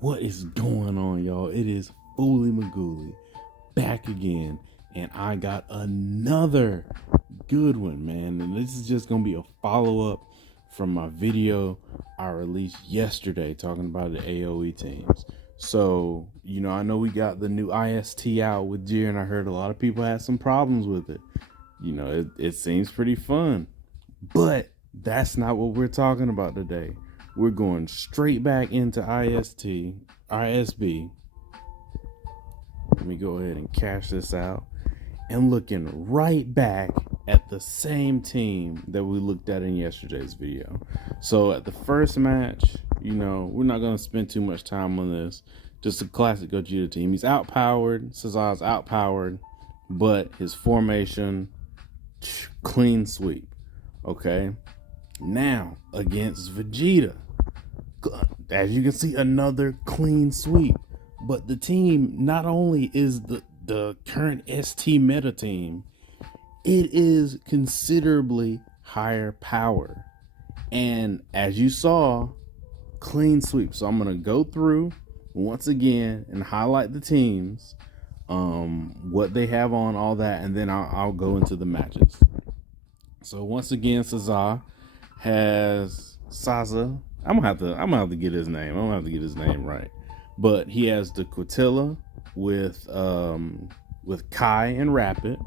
What is going on, y'all? It is Fooly Magooly back again, and I got another good one, man. And this is just gonna be a follow-up from my video I released yesterday talking about the AoE teams. So, I know we got the new IST out with Deer, and I heard a lot of people had some problems with it. It seems pretty fun, but that's not what we're talking about today. We're going straight back into ISB. Let me go ahead and cash this out. And looking right back at the same team that we looked at in yesterday's video. So at the first match, we're not going to spend too much time on this. Just a classic Gogeta team. He's outpowered. Saza's outpowered. But his formation, clean sweep. Okay. Now, against Vegeta, as you can see, another clean sweep. But the team not only is the current ST meta team, it is considerably higher power. And as you saw, clean sweep. So I'm going to go through once again and highlight the teams, what they have on, all that, and then I'll go into the matches. So once again, Saza has Saza. I'm gonna have to get his name. I'm gonna have to get his name right. But he has the Quintilla with Kai and Rapid,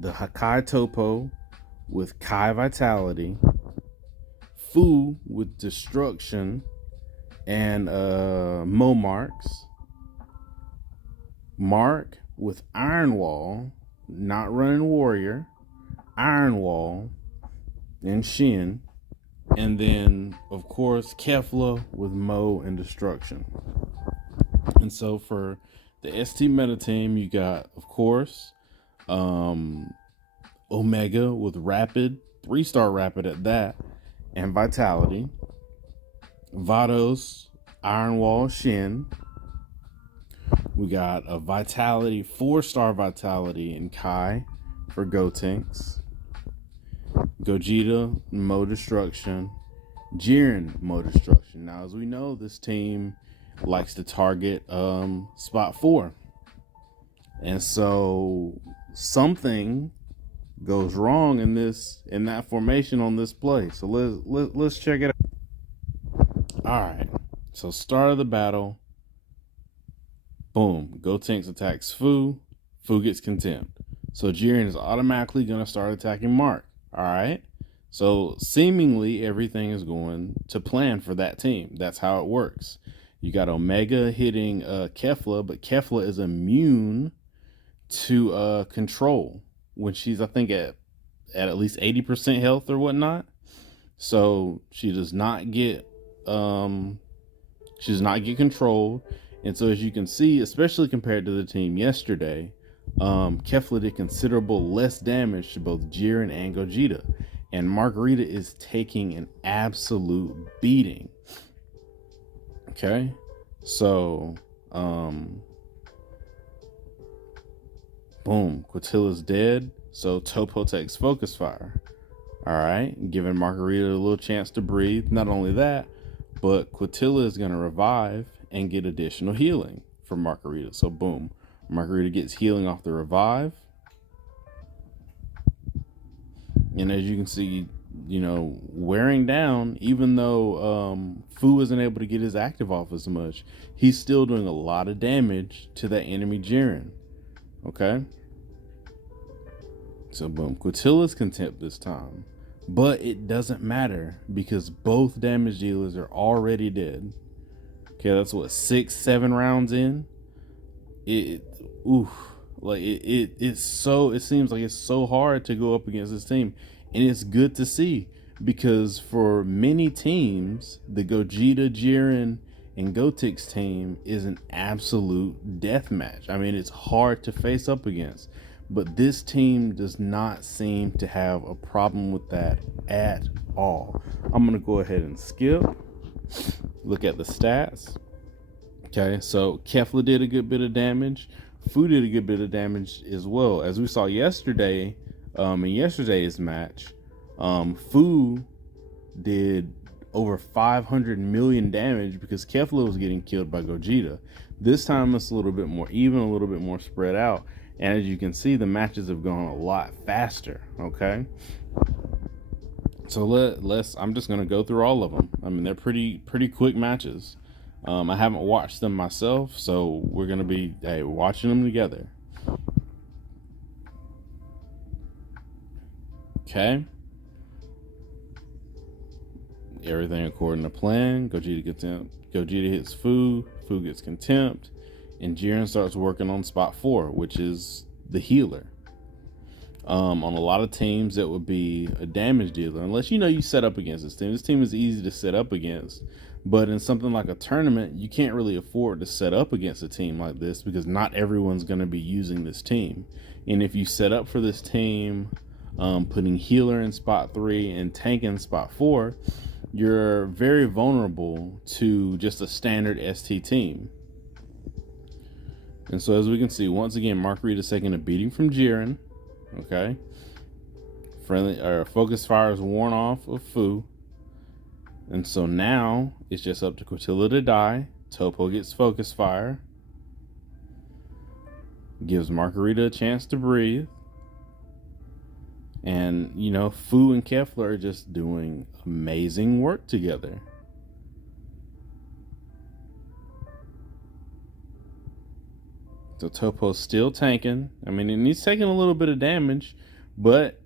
the Hakai Topo with Kai Vitality, Fu with Destruction and Momarks, Mark with Iron Wall, not running Warrior, Iron Wall, and Shin. And then, of course, Kefla with Mo and Destruction. And so for the ST meta team, you got, of course, Omega with Rapid, 3-star Rapid at that, and Vitality. Vados, Iron Wall, Shin. We got a Vitality, 4-star Vitality in Kai for Gotenks. Gogeta, Mo Destruction. Jiren, Mo Destruction. Now, as we know, this team likes to target spot 4. And so something goes wrong in that formation on this play. So let's check it out. All right. So start of the battle. Boom. Gotenks attacks Fu. Fu gets contempt. So Jiren is automatically going to start attacking Mark. All right. So seemingly everything is going to plan for that team. That's how it works. You got Omega hitting Kefla, but Kefla is immune to control when she's, I think, at least 80% health or whatnot. So she does not get controlled. And so as you can see, especially compared to the team yesterday, Kefla did considerable less damage to both Jiren and Gogeta, and Margarita is taking an absolute beating. Okay, so boom, Quintilla's dead, so Topo takes focus fire. All right, giving Margarita a little chance to breathe. Not only that, but Quintilla is going to revive and get additional healing from Margarita. So boom, Margarita gets healing off the revive. And as you can see, wearing down, even though Fu isn't able to get his active off as much, he's still doing a lot of damage to that enemy Jiren. Okay? So boom, Quintilla's contempt this time. But it doesn't matter because both damage dealers are already dead. Okay, that's what, 6-7 rounds in. It seems like it's so hard to go up against this team, and it's good to see because for many teams, the Gogeta, Jiren, and Gotenks team is an absolute death match. I mean, it's hard to face up against, but this team does not seem to have a problem with that at all. I'm gonna go ahead and skip. Look at the stats. Okay, so Kefla did a good bit of damage. Fu did a good bit of damage as well. As we saw yesterday, in yesterday's match, Fu did over 500 million damage because Kefla was getting killed by Gogeta. This time it's a little bit more even, a little bit more spread out. And as you can see, the matches have gone a lot faster, okay? So I'm just gonna go through all of them. I mean, they're pretty quick matches. I haven't watched them myself, so we're gonna be watching them together. Okay. Everything according to plan. Gogeta hits Fu gets contempt, and Jiren starts working on spot 4, which is the healer. On a lot of teams, that would be a damage dealer, unless you set up against this team. This team is easy to set up against, but in something like a tournament, you can't really afford to set up against a team like this because not everyone's going to be using this team. And if you set up for this team, putting healer in spot 3 and tank in spot 4, you're very vulnerable to just a standard ST team. And so as we can see, once again, Margarita's taking a beating from Jiren. Okay. Focus fire is worn off of Fu. And so now it's just up to Quintilla to die. Topo gets focus fire. Gives Margarita a chance to breathe. And, Fu and Kefla are just doing amazing work together. So Topo's still tanking. I mean, and he's taking a little bit of damage, but,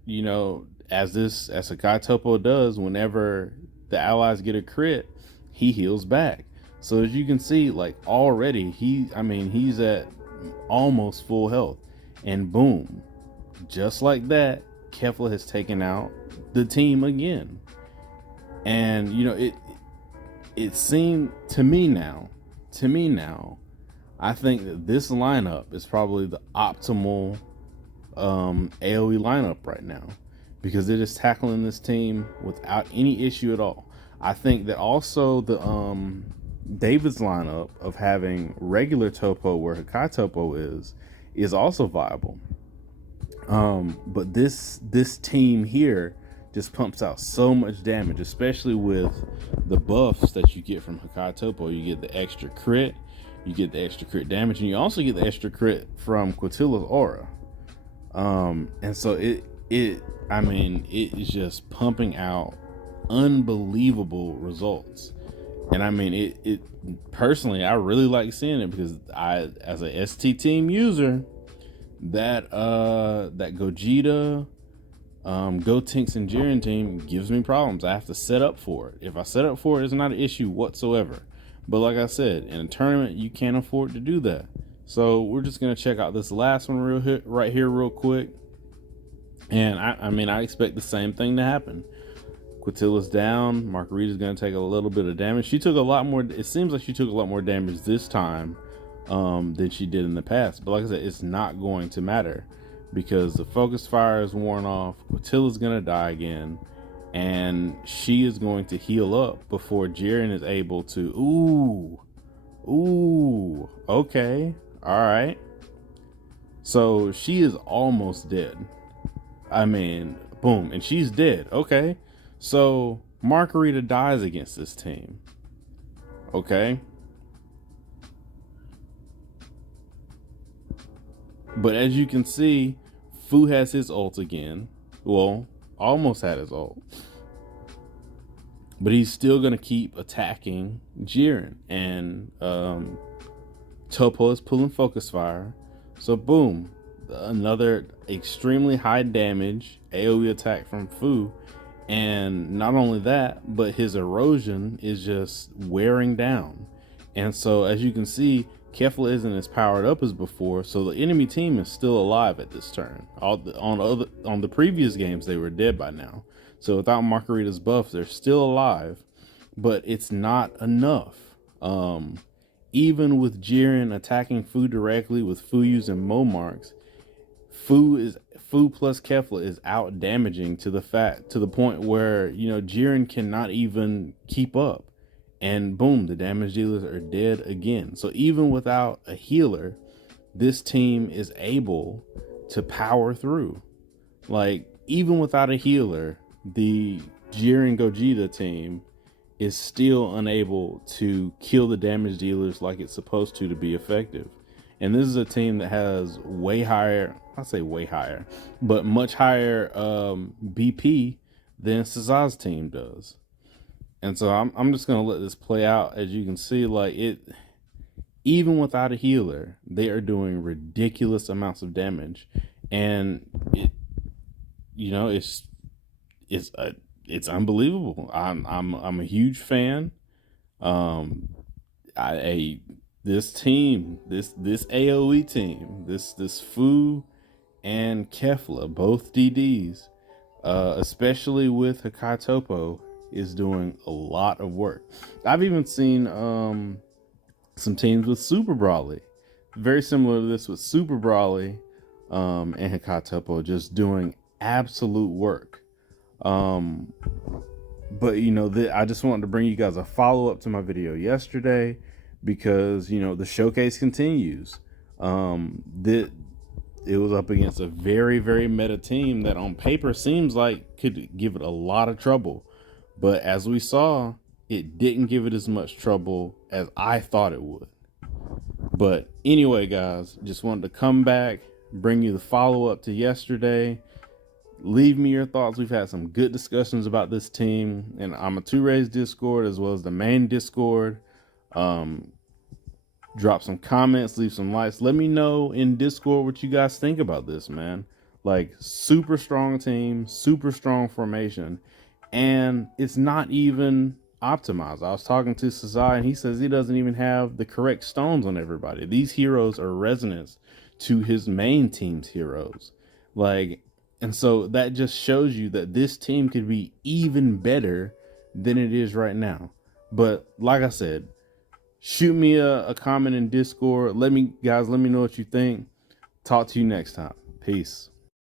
as Sakai Topo does, whenever the allies get a crit, he heals back. So as you can see, already, he's at almost full health. And boom, just like that, Kefla has taken out the team again. And it seemed to me now, I think that this lineup is probably the optimal AoE lineup right now, because it is tackling this team without any issue at all. I think that also the David's lineup of having regular Topo where Hakai Topo is also viable. But this team here just pumps out so much damage, especially with the buffs that you get from Hakai Topo. You get the extra crit, you get the extra crit damage, and you also get the extra crit from Quintilla's aura. And so it is just pumping out unbelievable results. And it personally, I really like seeing it, because I, as a ST team user, that Gogeta, Gotenks and Jiren team gives me problems. I have to set up for it. If I set up for it, it's not an issue whatsoever. But like I said, in a tournament, you can't afford to do that. So we're just gonna check out this last one right here real quick. And I expect the same thing to happen. Quintilla's down. Margarita's gonna take a little bit of damage. She took a lot more. It seems like she took a lot more damage this time than she did in the past. But like I said, it's not going to matter, because the focus fire is worn off. Quintilla's gonna die again, and she is going to heal up before Jiren is able to. Okay, all right. So she is almost dead. Boom, and she's dead. Okay, so Margarita dies against this team. Okay. But as you can see, Fu has his ult again. Well, almost had his ult. But he's still going to keep attacking Jiren. And Topo is pulling focus fire. So boom, another extremely high damage AoE attack from Fu. And not only that, but his erosion is just wearing down. And so as you can see, Kefla isn't as powered up as before, so the enemy team is still alive at this turn. On the previous games, they were dead by now. So without Margarita's buff, they're still alive, but it's not enough. Even with Jiren attacking Fu directly, with Fu using Momarks, Fu plus Kefla is out damaging to the point where Jiren cannot even keep up. And boom, the damage dealers are dead again. So even without a healer, this team is able to power through. Even without a healer, the Jiren Gogeta team is still unable to kill the damage dealers like it's supposed to be effective. And this is a team that has way higher, I say way higher, but much higher BP than Cesar's team does. And so I'm just gonna let this play out. As you can see, like it, even without a healer, they are doing ridiculous amounts of damage, and it, you know, it's unbelievable. I'm a huge fan. This team, this AOE team, this Fu and Kefla, both DDs, especially with Hakai Topo, is doing a lot of work. I've even seen some teams with Super Brawly, very similar to this with Super Brawly and Hakai Topo, just doing absolute work. But you know, I just wanted to bring you guys a follow-up to my video yesterday, because you know the showcase continues. It was up against a very, very meta team that on paper seems like could give it a lot of trouble, but as we saw, it didn't give it as much trouble as I thought it would. But anyway, guys, just wanted to come back, bring you the follow-up to yesterday. Leave me your thoughts. We've had some good discussions about this team, and I'm a 2Rays Discord as well as the main Discord. Drop some comments, leave some likes. Let me know in Discord what you guys think about this, man. Like, super strong team, super strong formation, and it's not even optimized. I was talking to Cesar, and he says he doesn't even have the correct stones on everybody. These heroes are resonance to his main team's heroes. Like, and so that just shows you that this team could be even better than it is right now. But like I said, shoot me a comment in Discord. Let me know what you think. Talk to you next time. Peace.